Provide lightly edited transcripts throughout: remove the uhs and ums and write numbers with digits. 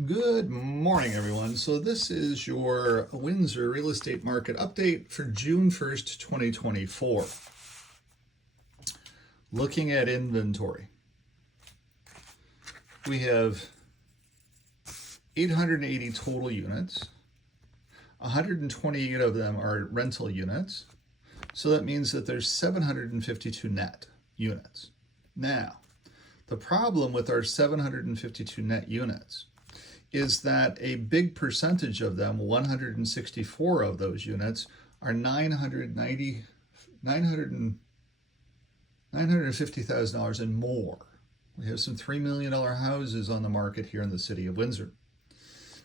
Good morning, everyone. So this is your Windsor real estate market update for June 1st, 2024. Looking at inventory, we have 880 total units. 128 of them are rental units. So that means that there's 752 net units. Now, the problem with our 752 net units is that a big percentage of them, 164 of those units, are $950,000 and more. We have some $3 million houses on the market here in the city of Windsor.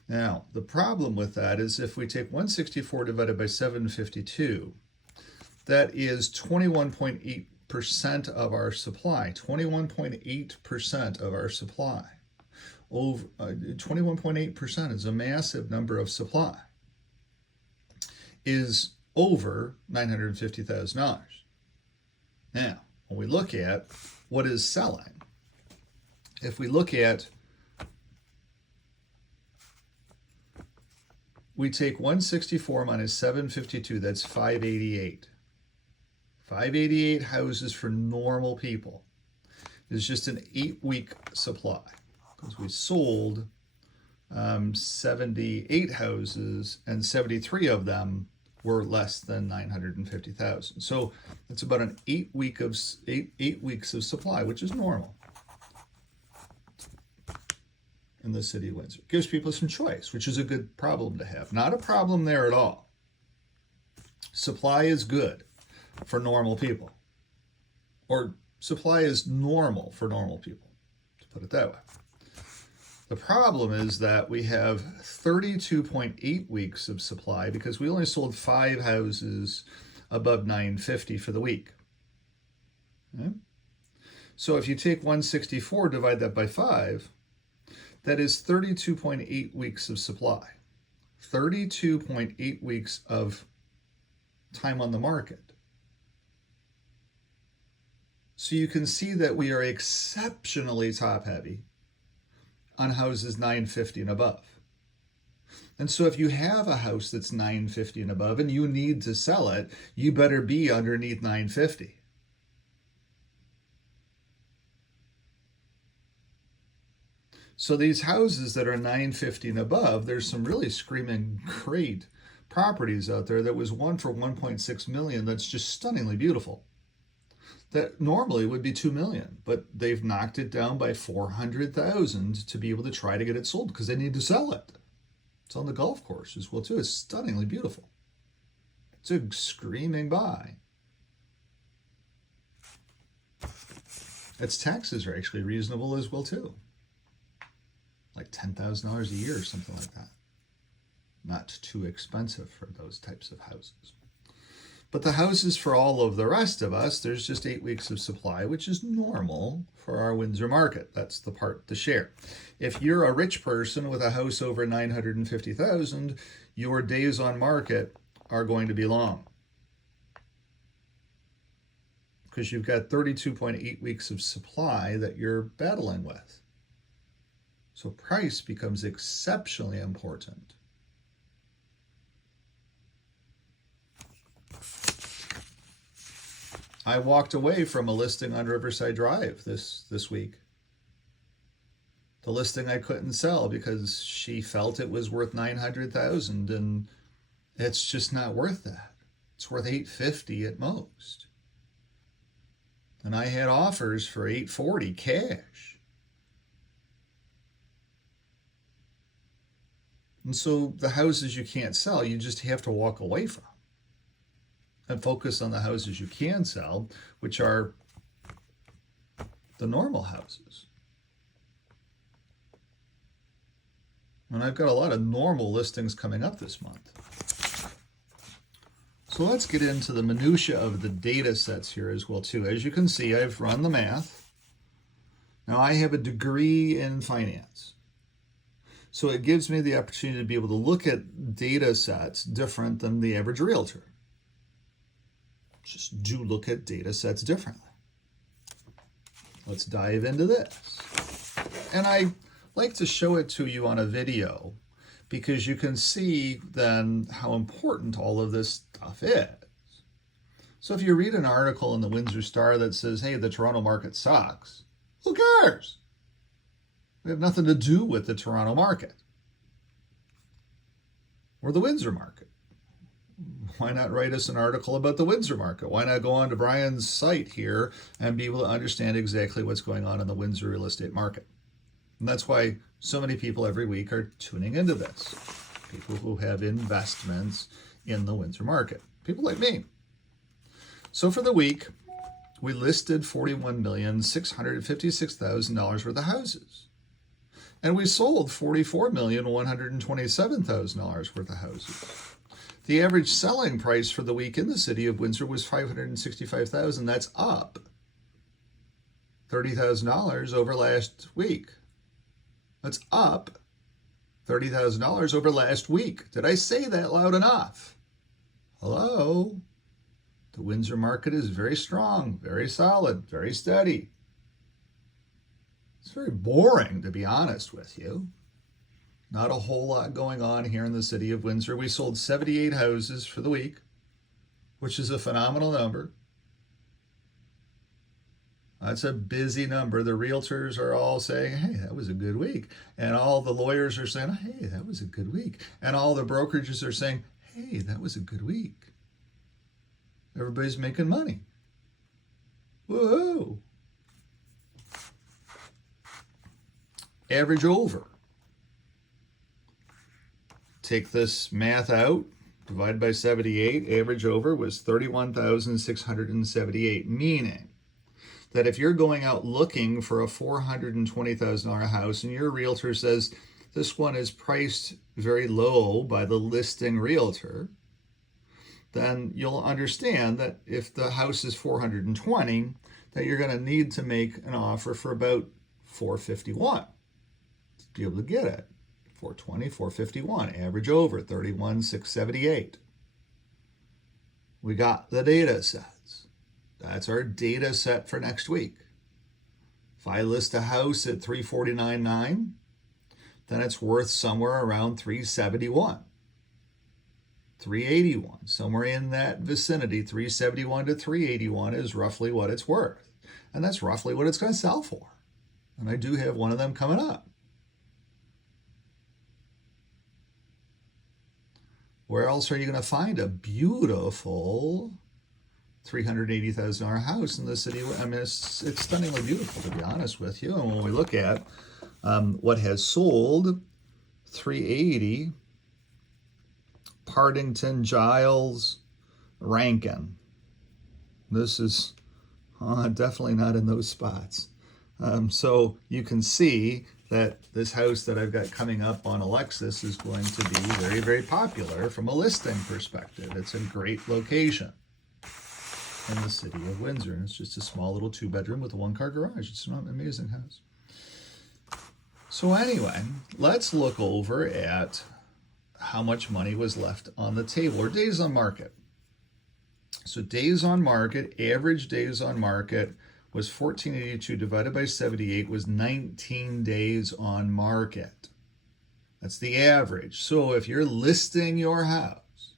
Now, the problem with that is if we take 164 divided by 752, that is 21.8% of our supply. 21.8% of our supply. 21.8% is a massive number of supply, is over $950,000. Now, when we look at what is selling, if we look at, we take 164 minus 752, that's 588. 588 houses for normal people is just an 8-week supply. Because we sold 78 houses and 73 of them were less than 950,000. So it's about an 8 weeks of supply, which is normal in the city of Windsor. Gives people some choice, which is a good problem to have. Not a problem there at all. Supply is good for normal people, or supply is normal for normal people, to put it that way. The problem is that we have 32.8 weeks of supply because we only sold 5 houses above 950 for the week. Okay? So if you take 164, divide that by 5, that is 32.8 weeks of supply. 32.8 weeks of time on the market. So you can see that we are exceptionally top heavy on houses 950 and above. And so if you have a house that's 950 and above and you need to sell it, you better be underneath 950. So these houses that are 950 and above, there's some really screaming great properties out there. That was one for 1.6 million that's just stunningly beautiful. That normally would be 2 million, but they've knocked it down by 400,000 to be able to try to get it sold because they need to sell it. It's on the golf course as well too. It's stunningly beautiful. It's a screaming buy. Its taxes are actually reasonable as well too. Like $10,000 a year or something like that. Not too expensive for those types of houses. But the houses for all of the rest of us, there's just 8 weeks of supply, which is normal for our Windsor market. That's the part to share. If you're a rich person with a house over 950,000, your days on market are going to be long. Because you've got 32.8 weeks of supply that you're battling with. So price becomes exceptionally important. I walked away from a listing on Riverside Drive this week. The listing I couldn't sell because she felt it was worth 900,000 and it's just not worth that. It's worth 850 at most. And I had offers for 840 cash. And so the houses you can't sell, you just have to walk away from and focus on the houses you can sell, which are the normal houses. And I've got a lot of normal listings coming up this month. So let's get into the minutia of the data sets here as well too. As you can see, I've run the math. Now I have a degree in finance. So it gives me the opportunity to be able to look at data sets different than the average realtor. Just do look at data sets differently. Let's dive into this. And I like to show it to you on a video because you can see then how important all of this stuff is. So if you read an article in the Windsor Star that says, hey, the Toronto market sucks, who cares? We have nothing to do with the Toronto market or the Windsor market. Why not write us an article about the Windsor market? Why not go on to Brian's site here and be able to understand exactly what's going on in the Windsor real estate market? And that's why so many people every week are tuning into this. People who have investments in the Windsor market. People like me. So for the week, we listed $41,656,000 worth of houses. And we sold $44,127,000 worth of houses. The average selling price for the week in the city of Windsor was $565,000. That's up $30,000 over last week. That's up $30,000 over last week. Did I say that loud enough? Hello? The Windsor market is very strong, very solid, very steady. It's very boring, to be honest with you. Not a whole lot going on here in the city of Windsor. We sold 78 houses for the week, which is a phenomenal number. That's a busy number. The realtors are all saying, hey, that was a good week. And all the lawyers are saying, hey, that was a good week. And all the brokerages are saying, hey, that was a good week. Everybody's making money. Woohoo! Average over. Take this math out, divide by 78, average over was 31,678, meaning that if you're going out looking for a $420,000 house and your realtor says this one is priced very low by the listing realtor, then you'll understand that if the house is 420, that you're going to need to make an offer for about 451 to be able to get it. 420, 451, average over 31,678. We got the data sets. That's our data set for next week. If I list a house at 349.9, then it's worth somewhere around 371. 381, somewhere in that vicinity, 371 to 381 is roughly what it's worth. And that's roughly what it's going to sell for. And I do have one of them coming up. Where else are you going to find a beautiful $380,000 house in the city? I mean, it's stunningly beautiful, to be honest with you. And when we look at what has sold, 380, Partington, Giles, Rankin. This is definitely not in those spots. So you can see that this house that I've got coming up on Alexis is going to be very, very popular from a listing perspective. It's a great location in the city of Windsor. And it's just a small little 2-bedroom with a 1-car garage. It's an amazing house. So anyway, let's look over at how much money was left on the table, or days on market. So days on market, average days on market was 1482 divided by 78 was 19 days on market. That's the average. So if you're listing your house,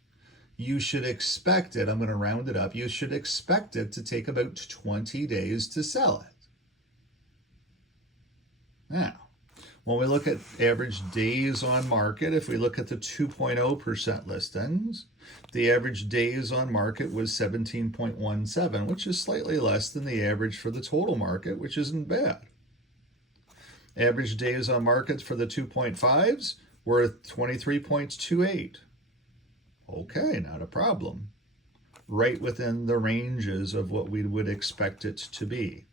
you should expect it, I'm going to round it up, you should expect it to take about 20 days to sell it. Now, when we look at average days on market, if we look at the 2.0% listings, the average days on market was 17.17, which is slightly less than the average for the total market, which isn't bad. Average days on market for the 2.5s were 23.28. Okay, not a problem. Right within the ranges of what we would expect it to be.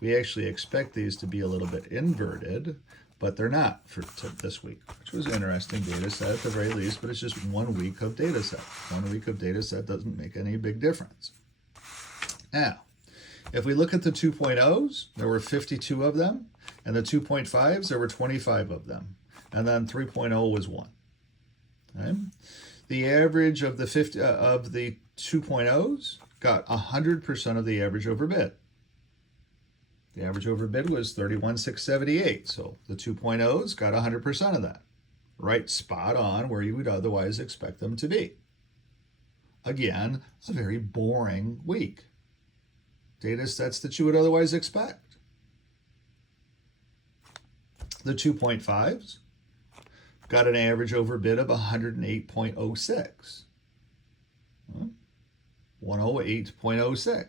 We actually expect these to be a little bit inverted, but they're not for this week, which was an interesting data set at the very least, but it's just 1 week of data set. 1 week of data set doesn't make any big difference. Now, if we look at the 2.0s, there were 52 of them, and the 2.5s, there were 25 of them, and then 3.0 was 1. Okay? The average of the 2.0s got 100% of the average over bid. The average overbid was 31,678. So the 2.0s got 100% of that. Right spot on where you would otherwise expect them to be. Again, a very boring week. Data sets that you would otherwise expect. The 2.5s got an average overbid of 108.06. 108.06.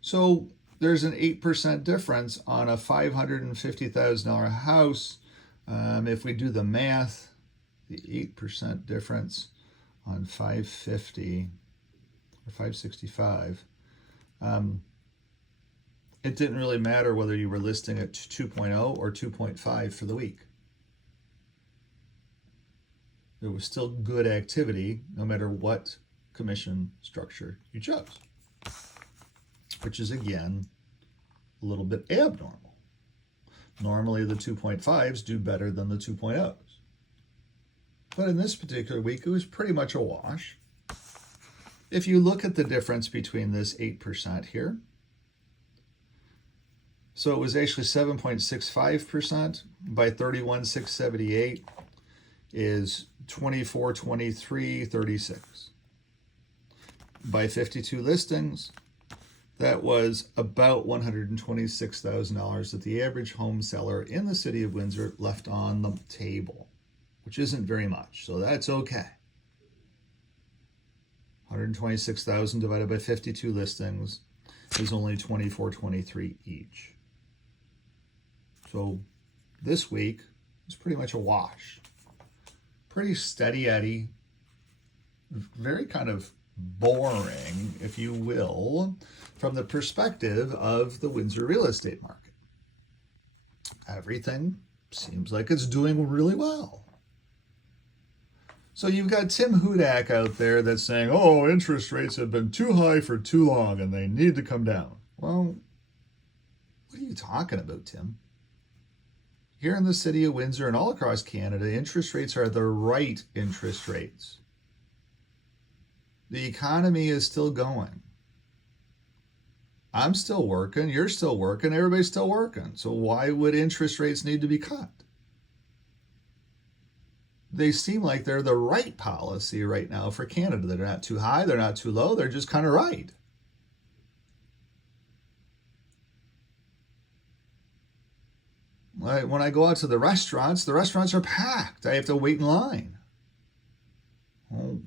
So there's an 8% difference on a $550,000 house. If we do the math, the 8% difference on 550 or 565, it didn't really matter whether you were listing at 2.0 or 2.5 for the week. There was still good activity no matter what commission structure you chose, which is, again, a little bit abnormal. Normally, the 2.5s do better than the 2.0s. But in this particular week, it was pretty much a wash. If you look at the difference between this 8% here, so it was actually 7.65% by 31,678 is 2423.36. By 52 listings, that was about $126,000 that the average home seller in the city of Windsor left on the table, which isn't very much, so that's okay. 126,000 divided by 52 listings is only 24.23 each. So this week was pretty much a wash. Pretty steady Eddie, very kind of boring, if you will, from the perspective of the Windsor real estate market. Everything seems like it's doing really well. So you've got Tim Hudak out there that's saying, oh, interest rates have been too high for too long and they need to come down. Well, what are you talking about, Tim? Here in the city of Windsor and all across Canada, interest rates are the right interest rates. The economy is still going. I'm still working, you're still working, everybody's still working. So why would interest rates need to be cut? They seem like they're the right policy right now for Canada. They're not too high, they're not too low, they're just kind of right. When I go out to the restaurants are packed. I have to wait in line. Well,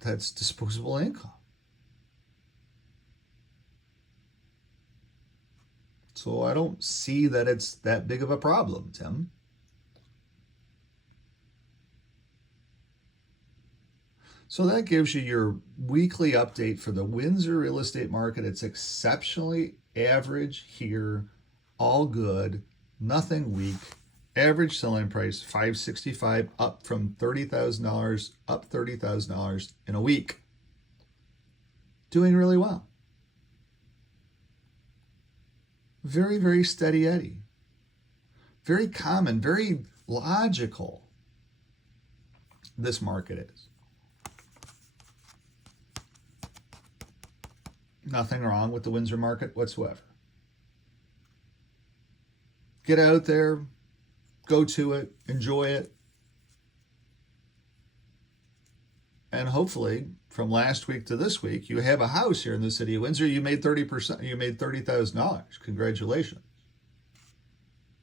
that's disposable income. So I don't see that it's that big of a problem, Tim. So that gives you your weekly update for the Windsor real estate market. It's exceptionally average here, all good. Nothing weak. Average selling price $565, up from $30,000, up $30,000 in a week. Doing really well. Very, very steady Eddie. Very common, very logical. This market is. Nothing wrong with the Windsor market whatsoever. Get out there, go to it, enjoy it. And hopefully, from last week to this week, you have a house here in the city of Windsor. You made 30%, you made $30,000. Congratulations.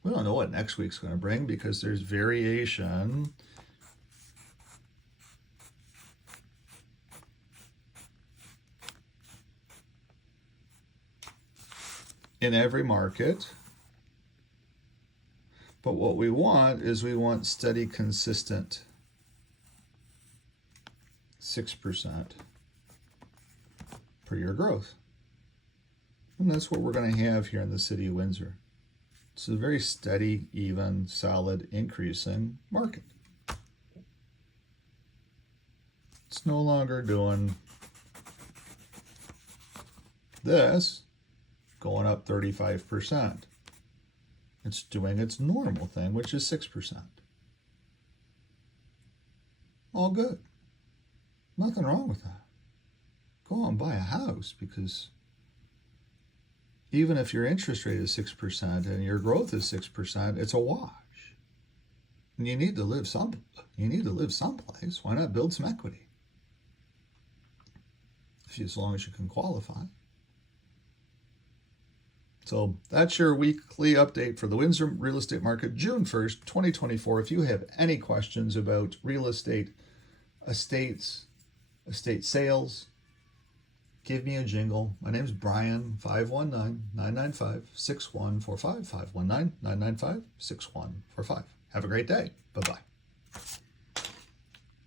We don't know what next week's going to bring because there's variation. In every market. But what we want is we want steady, consistent 6% per year growth. And that's what we're going to have here in the city of Windsor. It's a very steady, even, solid, increasing market. It's no longer doing this, going up 35%. It's doing its normal thing, which is 6%. All good. Nothing wrong with that. Go out and buy a house because even if your interest rate is 6% and your growth is 6%, it's a wash. And you need to live someplace. Why not build some equity? As long as you can qualify. So that's your weekly update for the Windsor real estate market, June 1st, 2024. If you have any questions about real estate, estates, estate sales, give me a jingle. My name's Brian, 519-995-6145, 519-995-6145. Have a great day. Bye-bye.